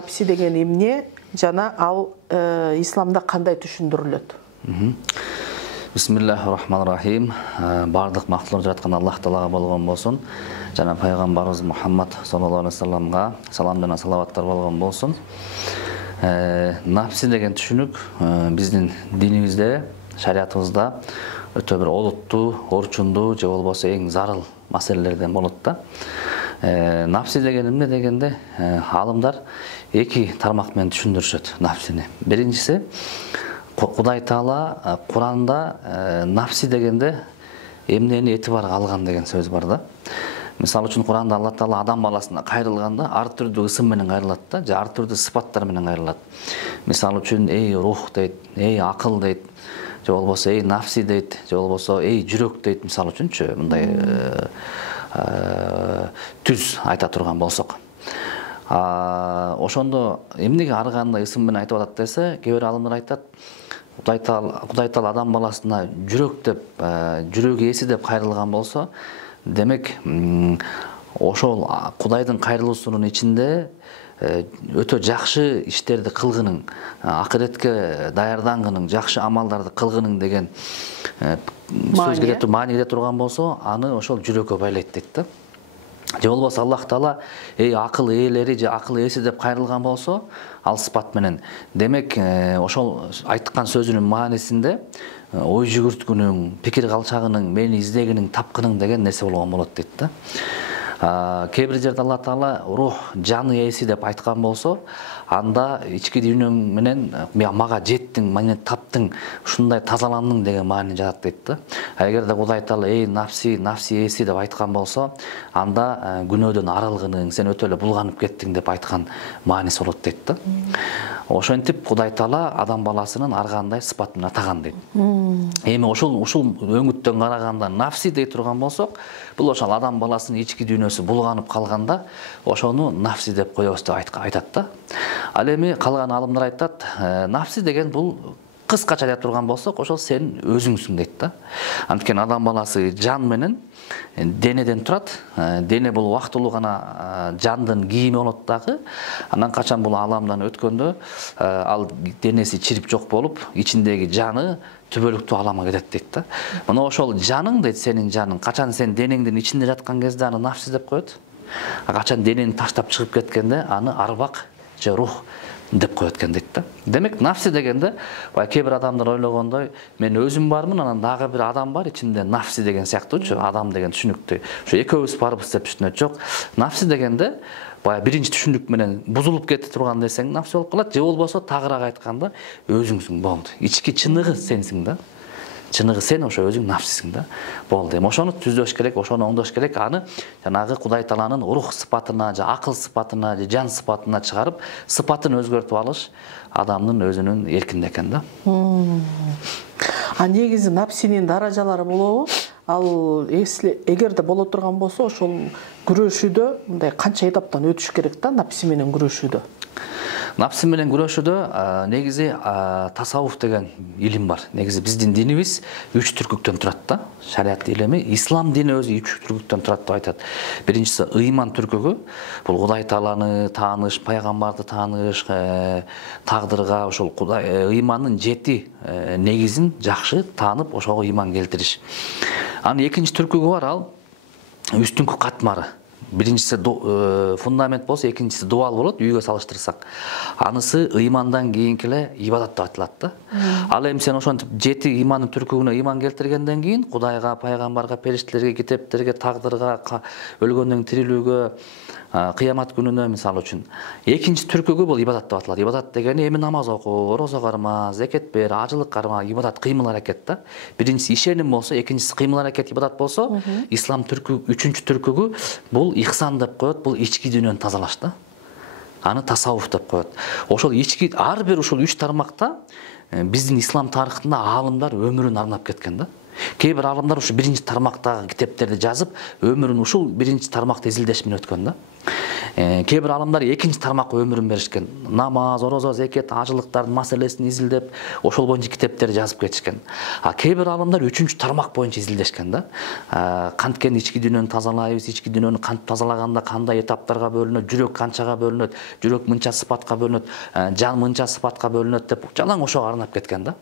напси деген эмне жана ал исламда кандай түшүндүрүлөт? Бисмиллахир-рахманир-рахим. Бардык мактылар жараткан Аллах Таалага болгон болсун. Жана пайгамбарыбыз Мухаммад саллаллаху алейхи вассаламга салам жана салаваттар болгон болсун. Напси деген түшүнүк биздин динибизде, шариятыбызда өтө бир олуттуу, орчундуу же болбосо эң зарыл маселелерден болот да. Напси деген эмне дегенде алымдар эки тармак менен түшүндүрүшөт напсини. Биринчиси, Кудай Таала Куранда напси дегенде эмнени этибарга алган деген сөз бар да. Мисалы үчүн Куранда Алла Таала адам баласына кайрылганда ар түрдүү ысым менен кайрылат да, же ар түрдүү сыпаттар менен кайрылат. Мисалы үчүн эй рух дейт, эй акыл дейт, же болбосо эй нафси дейт, же болбосо эй жүрөк дейт, мисалы үчүнчү мындай түз айта турган болсок. Ошондо эмнеге ар кандай ысым менен айтып атат десе, кээ бир алымдар айтат, Кудай Таала адам баласына жүрөк деп, жүрөк ээси деп кайрылган болсо, демек ошол Кудайдын кайрылуусунун ичинде өтө жакшы иштерди кылгының, акыретке даярдангының, жакшы амалдарды кылгының деген сөз келе маани келе турган болсо, аны ошол жүрөккө байлайт дейт да. Же болбосо Аллах Таала эй акыл ээлери же акыл ээси деп кайрылган болсо, ал сыпат менен. Демек, ошол айткан сөзүнүн маанисинде ой жүгүрткүнүң, пикир калчагының, мени издегениң, тапкының деген нерсе болгон болот дейт да. Кээ бир жерде Алла Таала рух, жаны ээси деп айткан болсо, анда ички дүйнөң менен мага жеттиң, мени таптың, ушундай тазаландың деген маани жатат дейт да. Эгерде Кудай Таала эй нафси ээси деп айткан болсо, анда күнөөдөн арылгының, сен өтө эле булганып кеттиң деп айткан мааниси болот дейт да. Ошентип Кудай Таала адам баласынын ар кандай сыпатын атаган дейт. Эми ошол өңүттөн караганда нафси дей турган болсок, бул ошол адам баласынын ички дүйнөсү булганып калганда, ошону нафси деп коебуз деп айтат да. Ал эми калган алымдар айтат, нафси деген бул кыскача деп турган болсок, ошол сен өзүңсүң дейт да. Анткени адам баласы жан менен денеден турат. Дене бул убактылуу гана жандын кийими болот дагы. Анан качан бул аламдан өткөндө ал денеси чирип жок болуп, ичиндеги жаны түбөлүктүү алама кетет дейт да. Мына ошол жаның дейт, сенин жаның, качан сен денеңдин ичинде жаткан кезде аны нафси деп коет. Качан денени таштап чыгып кеткенде аны арбак же рух деп коет экен дейт да. Демек, нафси дегенде, кээ бир адамдар ойлогондой, мен өзүм бармын, анан дагы бир адам бар, ичинде нафси деген сыяктуучу, адам деген түшүнүктү. Ошо экөөбүз барбыз деп түшүнөт. Жок, нафси дегенде биринчи түшүнүк менен бузулуп кете турган нерсең нафси болуп калат, же болбосо тагыраак айтканда өзүңсүң болду. Ички чыныгы сенсиң да. Чыныгы сен ошо өзүң нафсисиң да. Болду. Эми ошону түздөш керек, ошону оңдош керек. Аны жанагы Кудай Тааланын рух сыпатына, же акыл сыпатына, же жан сыпатына чыгарып, сыпатын өзгөртүп алыш адамдын өзүнүн эркинде экен да. Негизи напсинин даражалары болобу? Ал эгерде боло турган болсо, ошол күрөшүүдө мындай канча этаптан өтүш керек да напси менен күрөшүүдө? Напси менен күрөшүүдө негизи тасаввуф деген илим бар. Негизи биздин динибиз 3 түркүктөн турат да. Шариат илими, ислам дини өзү 3 түркүктөн турат деп айтат. Биринчиси ыйман түркүгү. Бул Кудай Тааланы тааныш, пайгамбарды тааныш, тагдырга ошол Кудай ыймандын 7 негизин жакшы таанып, ошого ыйман келтириш. Анын экинчи түркүгү бар, ал үстүңкү катмары. Биринчиси фундамент болсо, экинчиси дуал болот, үйгө салыштырсак. Анысы ыймандан кийинки эле ибадат деп айтылат да. Ал эми сен ошентип 7 ыймандын түркүгүнө ыйман келтиргенден кийин Кудайга, пайгамбарга, периштелерге, китептерге, тагдырга, өлгөндөн тирилүүгө, кыямат күнүнө мисалы үчүн. Экинчи түркүгү бул ибадат деп аталат. Ибадат дегени эми намаз окуу, орозо карма, зекет бер, ажылык карма, ибадат, кыймыл аракет да. Биринчиси ишеним болсо, экинчиси кыймыл аракет, ибадат болсо, ислам түркүгү, үчүнчү түркүгү бул ихсан деп коет, бул ички дүйнөнү тазалаш да. Аны тасаввуф деп коет. Ошол ички ар бир ушул 3 тармакта биздин ислам тарыхында аалымдар өмүрүн арнап кеткен да. Кээ бир алымдар ушу биринчи тармактагы китептерди жазып, өмүрүн ушул биринчи тармакта изилдеш менен өткөн да. Кээ бир алымдар экинчи тармакка өмүрүн беришкен. Намаз, орозо, зекет, ажылыктардын маселесин изилдеп, ошол боюнча китептер жазып кетишкен. А кээ бир алымдар үчүнчү тармак боюнча изилдешкен да. Канткен ички дүйнөнү тазалайбыз, ички дүйнөнү кантип тазалаганда кандай этаптарга бөлүнөт, жүрөк канчага бөлүнөт, жүрөк мынча сыпатка бөлүнөт, жан мынча сыпатка бөлүнөт деп жалаң ошого арнап кеткен да.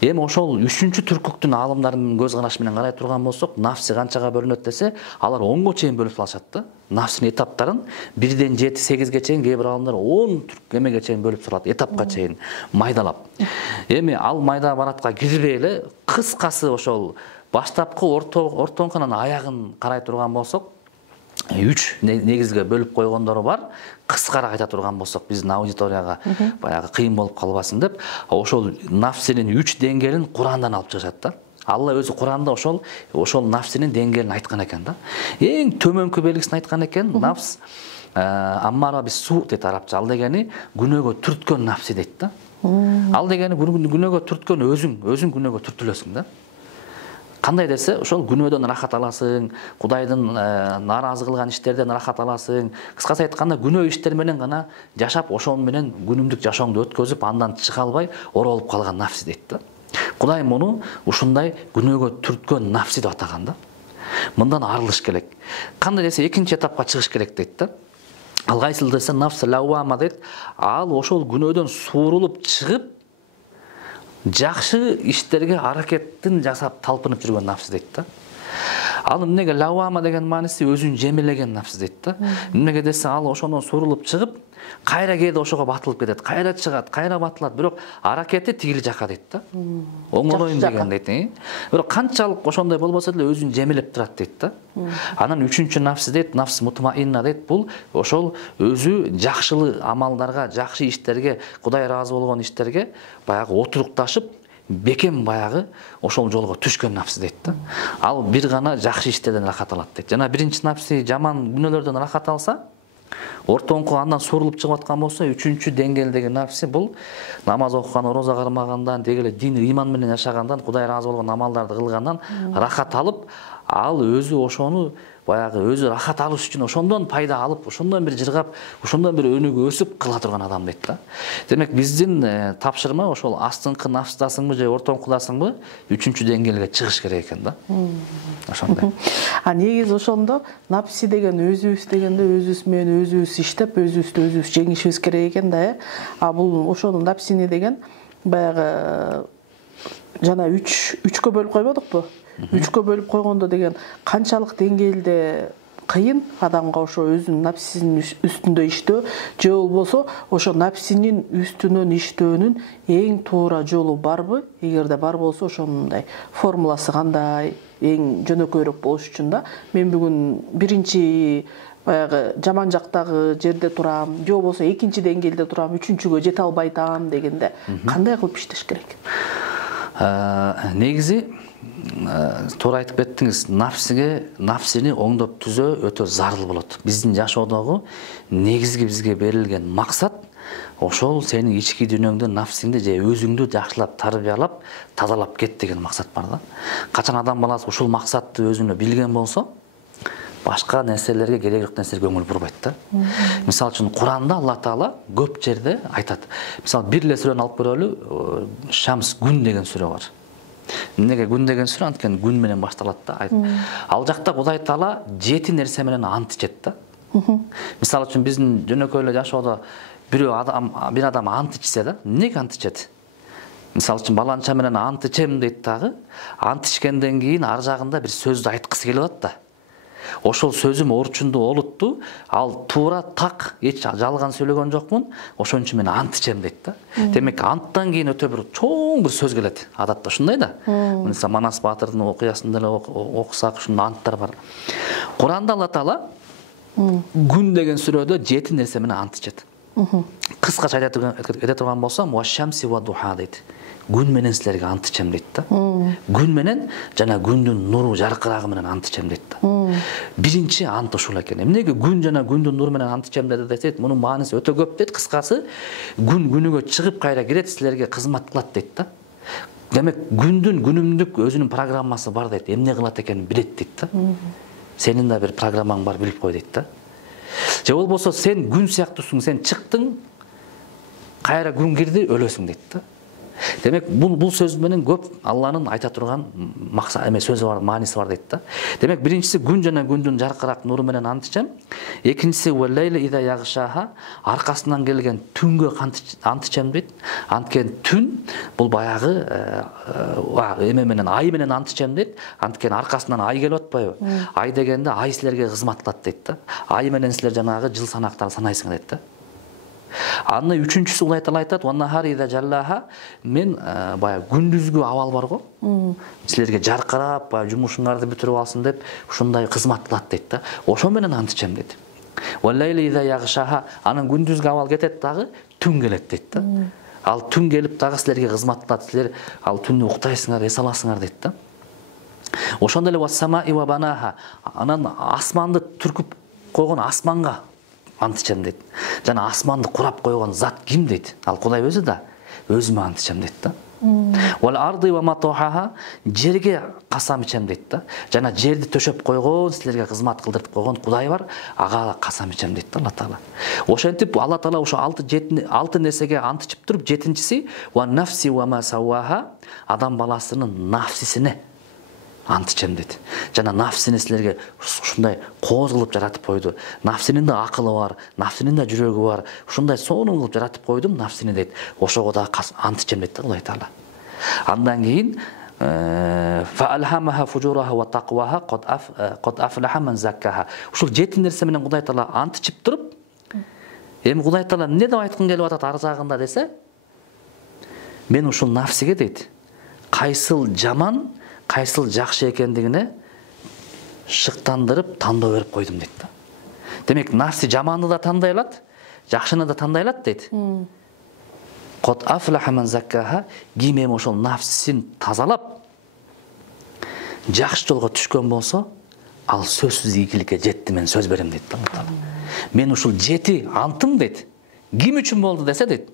Эми ошол 3-чү түркүктүн аалымдарын көз карашы менен карай турган болсок, нафси канчага бөлүнөт десе, алар 10го чейин бөлүп салышат да. Нафсинин этаптарын 1ден 7-8ге чейин, кээ бир аалымдар 10 эмеге чейин бөлүп салат, этапка чейин майдалап. Эми ал майда баратка кирбей эле кыскасы ошол баштапкы ортоңкунан аягын карай турган болсок, 3 негизге бөлүп койгондору бар. Кыскараак айта турган болсок, биздин аудиторияга баягы кыйын болуп калбасын деп, ошол нафсинин 3 деңгээлин Курандан алып чыгышат да. Алла өзү Куранда ошол нафсинин деңгээлин айткан экен да. Эң төмөнкү белгисин айткан экен, нафс аммара бис су дейт арабча. Ал дегени күнөөгө түрткөн нафси дейт да. Ал дегени күнөөгө түрткөн өзүң күнөөгө түртүлөсүң да. Кандай десе, ошол күнөөдөн рахат аласың, Кудайдын нааразы кылган иштерден рахат аласың. Кыскасы айтканда, күнөө иштер менен гана жашап, ошол менен күнүмдүк жашооңду өткөзүп, андан чыга албай оролуп калган нафси дейт да. Кудай муну ушундай күнөөгө түрткөн нафси деп атаган да. Мындан арылыш керек. Кандай десе, экинчи этапка чыгыш керек дейт да. Ал кайсыл десе, нафс лауама дейт. Ал ошол күнөөдөн суурулуп чыгып, жакшы иштерге аракеттин жасап талпынып жүргөн нафс дейт да. Ал эмнеге лауама деген мааниси өзүн жемелеген нафс дейт да. Эмнеге десе, ал ошондон сурулуп чыгып, кайра кээде ошого батылып кетет, кайра чыгат, кайра батылат, бирок аракети тигил жака дейт да. Оңолоюн деген дейт. Бирок канчалык ошондой болбосо деле өзүн жемелеп турат дейт да. Анан 3-чү нафс дейт, нафс мутмаинна дейт. Бул ошол өзү жакшылы амалдарга, жакшы иштерге, Кудай ыраазы болгон иштерге баягы отурукташып, бекем баягы ошол жолго түшкөн нафс дейт да. Ал бир гана жакшы иштерден рахат алат дейт. Жана биринчи нафси жаман күнөөлөрдөн рахат алса, ортоңку андан сурулуп чыгып аткан болсо, 3-чү деңгээлдеги нафси бул намаз окуган, орозо кармагандан, деги эле дин, ыйман менен жашагандан, Кудай ыраазы болгон амалдарды кылгандан рахат алып, ал өзү ошону баягы өзү рахат алыш үчүн ошондон пайда алып, ошондон бир жыргап, ошондон бир өнүгүп өсүп кыла турган адам дейт да. Демек биздин тапшырма ошол астыңкы нафстасыңбы же ортоңкудасыңбы 3-чү деңгээлге чыгыш керек экен да. Ошондой. А негизи ошондо нафси деген өзүбүз дегенде өзүбүз менен өзүбүз иштеп, өзүбүздү жеңишибиз керек экен да. А бул ошону нафсини деген баягы жана 3кө бөлүп койбодукпу? 3кө бөлүп койгондо деген канчалык деңгээлде кыйын адамга ошо өзүнүн нафсисинин үстүндө иштөө, же болбосо ошо нафсинин үстүнөн иштөөнүн эң туура жолу барбы? Эгерде бар болсо, ошондой формуласы кандай, эң жөнөкөйрөөк болуш үчүн да. Мен бүгүн биринчи баягы жаман жактагы жерде турам, же болбосо экинчи деңгээлде турам, 3-чүгө жете албай атам дегенде кандай кылып иштеш керек? Негизи туура айтып кеттиңиз, нафсини оңдоп түзөө өтө зарыл болот. Биздин жашоодогу негизги бизге берилген максат ошол сенин ички дүйнөңдү, нафсиңди же өзүңдү жакшылап тарбиялап, тазалап кет деген максат бар да. Качан адам баласы ушул максатты өзүнө билген болсо, башка нерселерге, кереги жок нерселерге көңүл бурбайт да. Мисалы үчүн Куранда Алла Таала көп жерде айтат. Мисалы, бир эле сүрөнү алып көрөлү, Шамс, күн деген сүрө бар. Эмнеге күн деген сүрө? Анткени күн менен башталат да. Ал жакта Кудай Таала 7 нерсе менен ант ичет да. Мисалы үчүн биздин жөнөкөй эле жашоодо бир адам ант ичсе да, эмнеге ант ичет? Мисалы үчүн баланча менен ант ичем дейт дагы, ант ичкенден кийин ар жагында бир сөздү айткысы келип атат да. Ошол сөзүм орчунду олутту, ал туура так, эч жалган сөйлөгөн жокмун, ошон үчүн мен ант ичем дейт да. Демек анттан кийин өтө бир чоң бир сөз келет. Адатта ушундай да. Мисалы, Манас Баатырдын окуясын деле окусак, ушундай анттар бар. Куранда Алла Таала күн деген сүрөдө 7 нерсе менен ант ичет. Кыскача айта турган болсом, «Уаш-шамси ва-духа» дейт. Күн менен силерге ант ичем дейт да. Күн менен жана күндүн нуру, жаркырагы менен ант ичем дейт да. Биринчи ант ушул экен. Эмнеге күн жана күндүн нуру менен ант ичем десет, мунун мааниси өтө көп дейт. Кыскасы, күн күнүгө чыгып кайра кирет, силерге кызмат кылат дейт да. Демек күнүмдүк өзүнүн программасы бар дейт. Эмне кылат экенин билет дейт да. Сенин да бир программаң бар, билип кой дейт да. Же болбосо сен күн сыяктуусуң, сен чыктың, кайра күн кирди, өлөсүң дейт да. Демек бул сөз менен көп Алланын айта турган максат эме сөзү бар, мааниси бар дейт да. Демек биринчиси күн жана күндүн жаркыраак нуру менен античем. Экинчиси валлайли ида ягшаха, аркасынан келген түнгө античем дейт. Анткен түн бул баягы эме менен ай менен античем дейт. Анткен аркасынан ай келип атпайбы? Ай дегенде ай силерге кызмат кылат дейт да. Ай менен силер жанагы жыл санактарды санайсыңар дейт да. Анны үчүнчүсү Алла Таала айтат: "Ва нахари ида жаллаха", мен баягы күндүзгү абал бар го. Силерге жаркырап, баягы жумушуңарды бүтүрүп алсын деп ушундай кызмат кылат дейт да. Ошо менен античем дейт. Ва лайли ида ягшаха, анын күндүзгү абал кетет дагы, түн келет дейт да. Ал түн келип дагы силерге кызмат кылат, силер ал түннү уктайсыңар, эс аласыңар дейт да. Ошондой эле ва самаи ва банаха, анан асманды түркүп койгон асманга античем дейт. Жана асманды курап койгон зат ким дейт? Ал Кудай өзү да, өзүмө античем дейт да. Вал арди ва матохаха, жерге касам ичем дейт да. Жана жерди төшөп койгон, силерге кызмат кылдырып койгон Кудай бар, ага касам ичем дейт да Алла Таала. Ошентип Алла Таала ошо 6 нерсеге античип туруп, жетинчиси ва нафси ва ма саваха, адам баласынын нафсисине античем дейт. Жана нафсини силерге ушундай кооз кылып жаратып койду. Нафсинин да акылы бар, нафсинин да жүрөгү бар. Ушундай сонун кылып жаратып койдум нафсини дейт. Ошого да античем дейт да Алла Таала. Андан кийин фа алхамаха фужураха ва тaqwaha qad aflaha man zakkaha. Ушул 7 нерсе менен Кудай Таала античип туруп, эми Кудай Таала эмне деп айткан келип атат ар жагында десе, мен ушул нафсиге дейт, кайсыл жаман, кайсыл жакшы экендигине шыктандырып тандоо берип койдум дейт да. Демек нафси жаманды да тандай алат, жакшыны да тандай алат дейт. Код афлаха ман заккаха, ким эми ошол нафсисин тазалап жакшы жолго түшкөн болсо, ал сөзсүз ийгиликке жетти, мен сөз берем дейт да. Мен ушул 7 антым дейт. Ким үчүн болду десе дейт,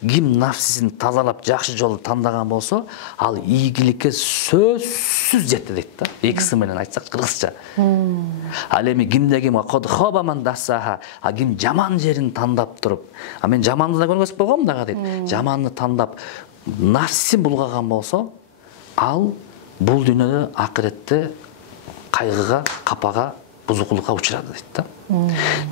ким нафсисин тазалап жакшы жолду тандаган болсо, ал ийгиликке сөзсүз жетти дейт да. Экиси менен айтсак кыргызча. Ал эми кимде ким код хаба ман дасаха, а ким жаман жерин тандап туруп, а мен жаманды да көргөзүп койгом дагы дейт. Жаманды тандап нафсисин булгаган болсо, ал бул дүйнөдө акыретте кайгыга, капага, бузукулукка учурады дейт да.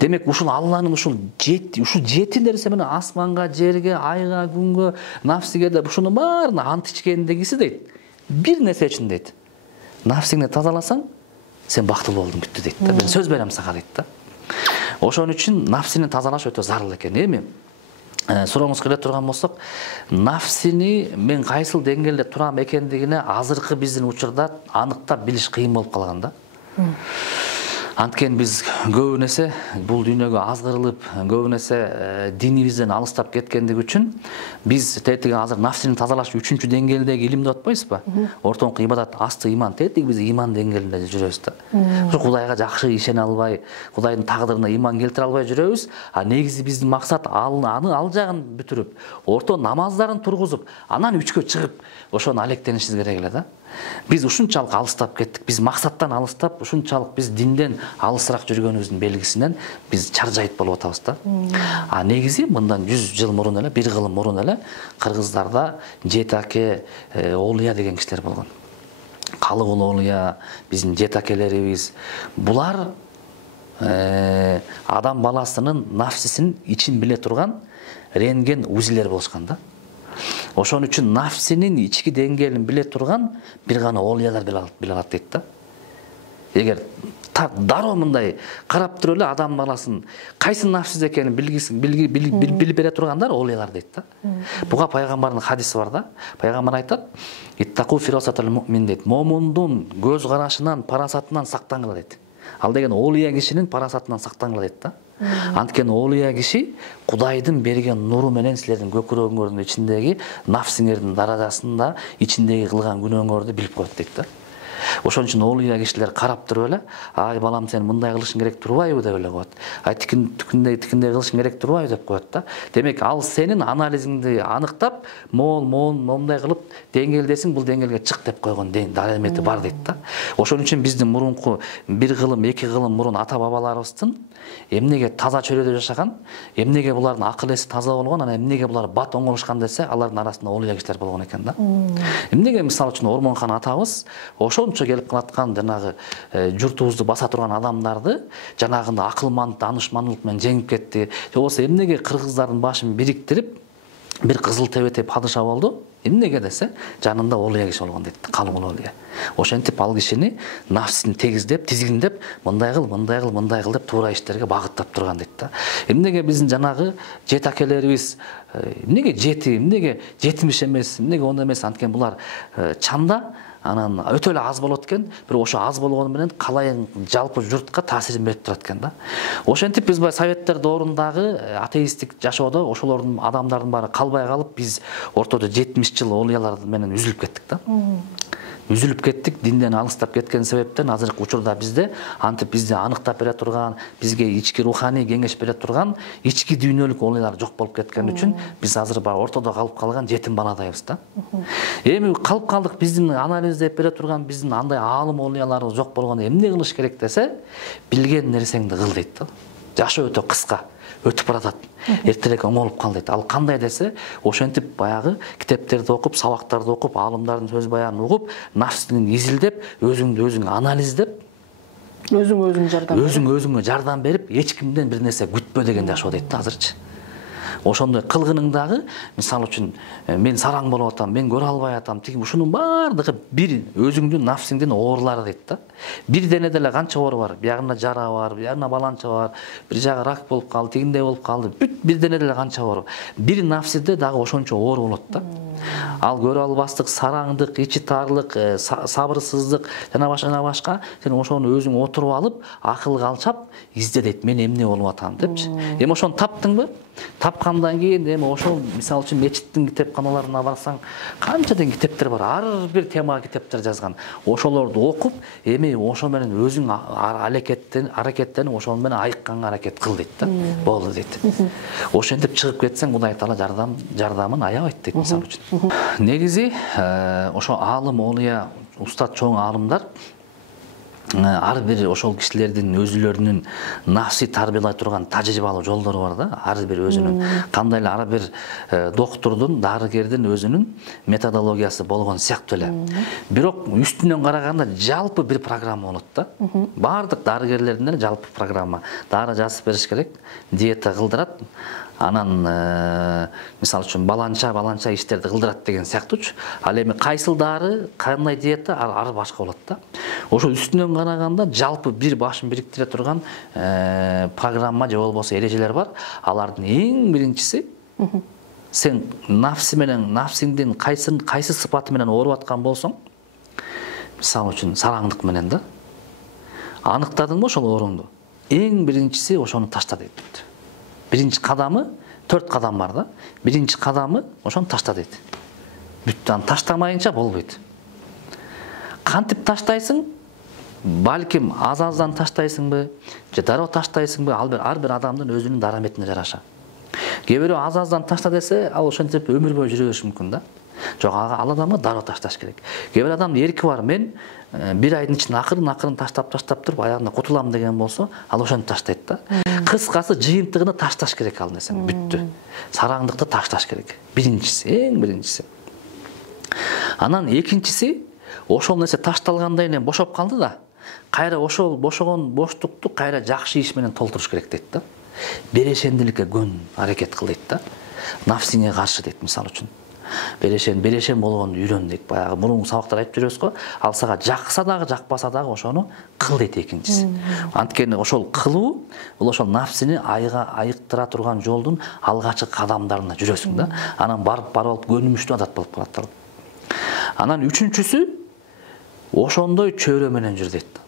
Демек ушул Алланын ушул 7 нерсе менен асманга, жерге, айга, күнгө, нафсиге да ушунун баарына античкендигиси дейт. Бир нерсе үчүн дейт. Нафсиңди тазаласаң, сен бактылуу болдуң бүттү дейт да. Мен сөз берем сага дейт да. Ошон үчүн нафсини тазалаш өтө зарыл экен. Эми сурооңуз келе турган болсок, нафсини мен кайсыл деңгээлде турам экендигине азыркы биздин учурда аныктап билиш кыйын болуп калган да. Анткен биз көбүн эсе бул дүйнөгө азгырылып, көбүн эсе динибизден алыстап кеткендиги үчүн биз тетиги азыр нафсини тазалаш 3-чү деңгээлдеги илим деп атпайбызбы? Ортоңку ибадат, асты иман, тетиги биз иман деңгээлинде жүрөбүз да. Ушу Кудайга жакшы ишене албай, Кудайдын тагдырына иман келтире албай жүрөбүз. А негизи биздин максат ал жагын бүтүрүп, орто намаздарын тургузуп, анан 3кө чыгып, ошону алектенишибиз керек эле да. Biz ушунчалык алыстап кеттик. Биз максаттан алыстап, ушунчалык биз динден алысыраак жүргөнүбүздүн белгисинен биз чаржайт болуп атабыз да. А негизи мындан 100 жыл мурун эле, 1 кылым мурун эле Кыргыздарда Жетаке Олуя деген кишилер болгон. Калыгул Олуя, биздин жетакелерибиз, булар адам баласынын нафсисин ичин биле турган рентген узилер болушкан да. Ошон үчүн нафсинин ички деңгээлин биле турган бир гана олуялар биле алат дейт да. Эгер дароо мындай карап туруп эле адам баласын кайсы нафсиз экенин билип бере тургандар олуялар дейт да. Буга пайгамбардын хадиси бар да. Пайгамбар айтат: "Иттаку фирасатал муъмин" дейт. Момундун көз карашынан, парасатынан сактангыла дейт. Ал деген олуя кишинин парасатынан сактангыла дейт да. Анткени олуя киши Кудайдын берген нуру менен силердин көкүрөгүңөрдүн ичиндеги нафсиңердин даражасын да, ичиндеги кылган күнөөңөрдү билип коет дейт да. Ошон үчүн олуя кишилер карап туруп эле, ай балам сен мындай кылышың керек турбайбы деп эле коет. Ай тикиндей кылышың керек турбайбы деп коет да. Демек ал сенин анализиңди аныктап, момундай кылып деңгээлдесиң, бул деңгээлге чык деп койгон дарамети бар дейт да. Ошон үчүн биздин мурунку бир кылым, эки кылым мурун ата бабаларыбыздын эмнеге таза чөйрөдө жашаган, эмнеге булардын акыл эси таза болгон, анан эмнеге булар бат оңолушкан десе, алардын арасында олуя кишилер болгон экен да. Эмнеге мисалы үчүн Ормонхан атабыз ошончо келип калаткан жанагы журтубузду баса турган адамдарды жанагындай акылман, данышмандылык менен жеңип кетти. Же болбосо эмнеге кыргыздардын башын бириктирип бир кызыл тебете падыша болду? Эмнеге десе, жанында олуя киши болгон дейт, калың олуя. Ошентип ал кишини нафсин тегиздеп, тизгиндеп, мындай кыл деп туура иштерге багыттап турган дейт да. Эмнеге биздин жанагы жет акелерибиз эмнеге жети, эмнеге 70 эмес, эмнеге 10 эмес, анткени булар чанда анан өтө эле аз болот экен, бирок ошо аз болгону менен калайын жалпы журтка таасирин берип турат экен да. Ошентип биз бай советтер доорундагы атеисттик жашоодо ошолордун адамдардын баары калбай калып, биз ортодо 70 жыл олуялар менен үзүлүп кеттик да. Үзүлүп кеттик, динден алыстап кеткен себептен азыркы учурда бизде антип бизди аныктап бере турган, бизге ички руханий кеңеш бере турган ички дүйнөлүк олуялар жок болуп кеткен үчүн биз азыр бар ортодо калып калган жетим баладайбыз да. Эми калып калдык, биздин анализдеп бере турган биздин андай аалым олуяларыбыз жок болгондо эмне кылыш керек десе, билген нерсеңди кыл дейт да. Жашоо өтө кыска, өтүп баратат. Эртерээк оңолуп кал дейт. Ал кандай десе, ошентип баягы китептерди окуп, сабактарды окуп, аалымдардын сөз баянын угуп, нафсини изилдеп, өзүңдү өзүң анализдеп, өзүңө жардам берип, эч кимден бир нерсе күтпө деген жашоо дейт да азырчы. Ошондой кылгыныңдагы, мисалы үчүн, мен сараң болуп атам, мен көрө албай атам, тиги ушунун баардыгы бир өзүңдүн нафсиңдин оорулары дейт да. Бир денеде эле канча оору бар? Биягында жара бар, биягында баланча бар, бир жагы рак болуп калды, тигиндей болуп калды. Бүт бир денеде эле канча оору. Бир нафсиде дагы ошончо оору болот да. Ал көрө албастык, сараңдык, ичи тарлык, сабырсыздык жана башка, сен ошону өзүң отуруп алып, акылга алчап, изде дейт, мен эмне болуп атам депчи. Эми ошону таптыңбы? Тапкандан кийин эми ошол мисалы үчүн мечиттин китепканаларына барсаң, канчадан китептер бар, ар бир темага китептер жазган. Ошолорду окуп, эми ошо менен өзүң аракеттенип, ошол менен айыкканга аракет кыл дейт да. Болду дейт. Ошентип чыгып кетсең, Кудай Таала жардамын аябайт дейт мисалы үчүн. Негизи ошо аалым олуя, устат чоң аалымдар ар бир ошол кишилердин өзүлөрүнүн нафси тарбиялай турган тажрыйбалуу жолдору бар да. Ар бир өзүнүн кандай эле ар бир доктурдун, дарыгердин өзүнүн методологиясы болгон сыяктуу эле. Бирок үстүнөн караганда жалпы бир программа болот да. Бардык дарыгерлердин эле жалпы программа. Дары жазып бериш керек, диета кылдырат. Анан мисалы үчүн баланча иштерди кылдырат деген сыяктуучу. Ал эми кайсыл дары, кандай диета ар башка болот да. Ошо үстүнөн караганда жалпы бир башын бириктире турган программа же болбосо эрежелер бар. Алардын эң биринчиси, сен нафси менен нафсиңдин кайсы сыпаты менен ооруп аткан болсоң, мисалы үчүн сараңдык менен да, аныктадыңбы ошол ооруңду? Эң биринчиси ошону ташта дейт. Биринчи кадамы 4 кадам бар да. Биринчи кадамы ошону ташта дейт. Бүттөн таштамайынча болбойт. Кантип таштайсың? Балким аз-аздан таштайсыңбы, же дароо таштайсыңбы? Ар бир адамдын өзүнүн дараметине жараша. Кээ бирөө аз-аздан ташта десе, ал ошентип өмүр бою жүрө бериши мүмкүн да. Жок, ал адамга дароо ташташ керек. Кээ бир адамдын эрки бар, мен бир айдын ичинде акырын таштап туруп аягында кутулам деген болсо, ал ошентип таштайт да. Кыскасы жыйынтыгын ташташ керек ал нерсени, бүттү. Сараңдыкты ташташ керек. Биринчиси, эң биринчиси. Анан экинчиси, ошол нерсе ташталгандан кийин бошоп калды да. Кайра ошол бошогон боштукту кайра жакшы иш менен толтуруш керек дейт да. Берешендиликке көн, аракет кыл дейт да. Нафсиңе каршы дейт мисалы үчүн. Берешен болгонду үйрөн дейт. Баягы мурунку сабактар айтып жүрөбүз го, ал сага жакса дагы, жакпаса дагы ошону кыл дейт экинчиси. Анткени ошол кылуу, бул ошол нафсини айыктыра турган жолдун алгачкы кадамдарына жүрөсүң да. Анан барып көнүмүштүү адат болуп калат. Анан үчүнчүсү, ошондой чөйрө менен жүр дейт.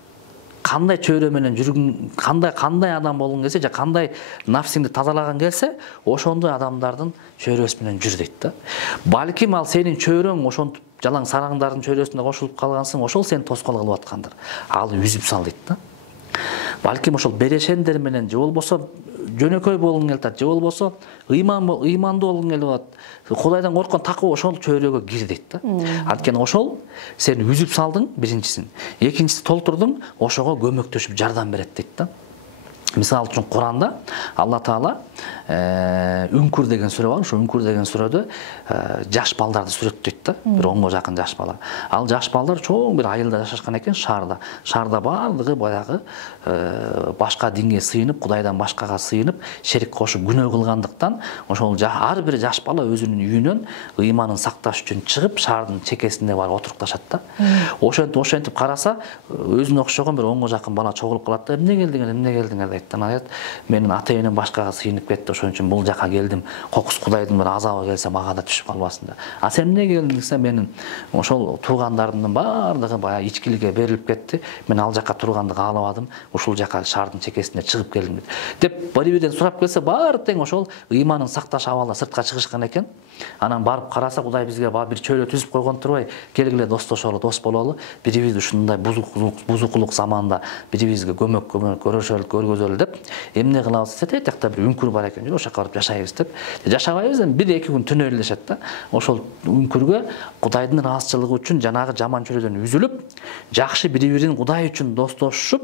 кандай чөйрө менен жүргүң, кандай адам болгуң келсе, же кандай нафсиңди тазалаган келсе, ошондой адамдардын чөйрөсү менен жүр дейт да. Балким ал сенин чөйрөң ошентип жалаң сараңдардын чөйрөсүнө кошулуп калгансың, ошол сени тоскоол кылып аткандыр. Ал үзүп сал дейт да. Балким ошол берешендер менен, же болбосо жөнөкөй болгуң келип атат, же болбосо ыймандуу болгуң келип атат. Кудайдан корккон такуу ошол чөйрөгө кир дейт да. Анткени ошол сени үзүп салдың биринчисин, экинчиси толтурдуң, ошого көмөктөшүп жардам берет дейт да. Мисалы үчүн Куранда Алла Таала Үңкүр деген сүрө бар. Ошо Үңкүр деген сүрөдө жаш балдарды сүрөттөйт да. Бир 10га жакын жаш бала. Ал жаш балдар чоң бир айылда жашашкан экен, шаарда. Шаарда бардыгы баягы башка динге сыйынып, Кудайдан башкага сыйынып, шерик кошуп күнөө кылгандыктан, ошол ар бир жаш бала өзүнүн үйүнөн ыйманын сакташ үчүн чыгып, шаардын чекесине барып отурукташат да. Ошентип караса, өзүнө окшогон бир 10га жакын бала чогулуп калат да. Эмне келдиңер дейт. Аят, менин ата-энем башкага сыйынып кетти, ошон үчүн бул жака келдим. Кокус Кудайдын бир азабы келсе мага да түшүп калбасын да. А сен эмне келдиң десе, менин ошол туугандардын баардыгы баягы ичкиликке берилип кетти. Мен ал жака турганды каалабадым. Ушул жака шаардын чекесине чыгып келдим деп бири-бирден сурап келсе, баары тең ошол ыйманын сакташ абалда сыртка чыгышкан экен. Анан барып караса, Кудай бизге бир чөйрө түзүп койгон турбай, келгиле достошолу, дос бололу, бирибизди ушундай бузукулук заманда бирибизге көмөк көргөзөлү деп, эмне кылабыз десе, тиякта бир үңкүр бар экен, ошол жака барып жашайбыз деп. Жашабайбыз, эми 1-2 күн түнөө элешет да. Ошол үңкүргө Кудайдын ыраазычылыгы үчүн жанагы жаман чөйрөдөн үзүлүп, жакшы бири-бирин Кудай үчүн достошуп,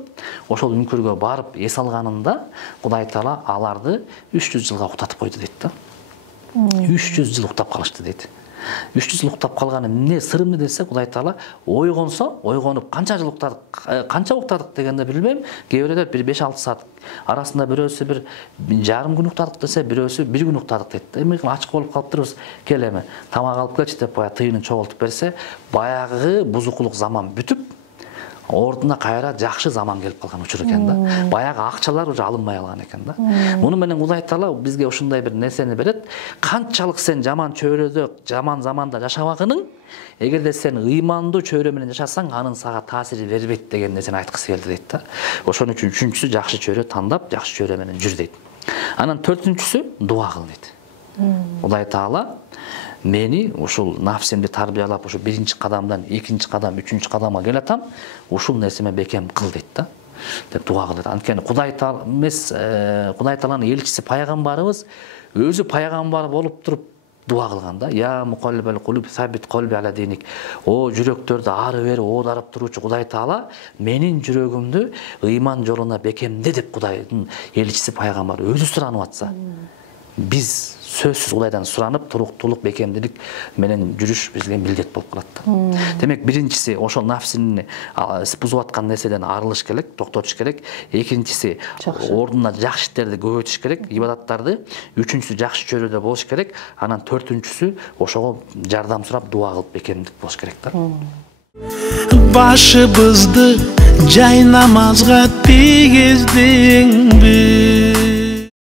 ошол үңкүргө барып эс алганында Кудай Таала аларды 300 жылга уктатып койду дейт да. 300 жыл уктап калышты дейт. 300 жыл уктап калганы эмне, сыры эмне десе, Кудай Таала ойгонуп канча жыл уктадык дегенде билбейм, кээ бирөөлөр бир 5-6 саат арасында бирөөсү бир жарым күн уктадык десе, бирөөсү 1 күн уктадык дейт. Эми ачык болуп калыптырбыз, кел эми тамак алып келчи деп баягы тыйынын чогултуп берсе, баягы бузукулук заман бүтүп, ордуна кайра жакшы заман келип калган учур экен да. Баягы акчалар уже алынбай калган экен да. Муну менен Кудай Таала бизге ушундай бир нерсени берет. Канчалык сен жаман чөйрөдө, жаман заманда жашабагының, эгерде сен ыймандуу чөйрө менен жашасаң, анын сага таасири бербейт деген нерсени айткысы келди дейт да. Ошон үчүн үчүнчүсү жакшы чөйрө тандап, жакшы чөйрө менен жүр дейт. Анан төртүнчүсү дуа кыл дейт. Кудай Таала мени ушул нафсимди тарбиялап, ушу 1-кадамдан 2-кадам, 3-кадамга келатам, ушул нерсеме бекем кыл дейт да. Деп дуа кылат. Анткени Кудай Тааланын элчиси пайгамбарыбыз өзү пайгамбар болуп туруп дуа кылган да. Я мукаллибал кулуб сабит калби ала диник. О жүрөктөрдү ары бери оодарып туруучу Кудай Таала менин жүрөгүмдү ыйман жолуна бекемде деп Кудайдын элчиси пайгамбар өзү суранып атса, биз сөзсүз Кудайдан суранып, туруктуулук, бекемдилик менен жүрүш бизге милдет болуп калат. Демек, биринчиси ошол нафсини бузуп аткан нерседен арылыш керек, токтотуш керек. Экинчиси ордуна жакшы иштерди көбөйтүш керек, ибадаттарды. Үчүнчүсү жакшы чөйрөдө болуш керек. Анан төртүнчүсү ошого жардам сурап, дуа кылып бекемдик болуш керек да. Башыбызды жай намазга тийгиздиңби?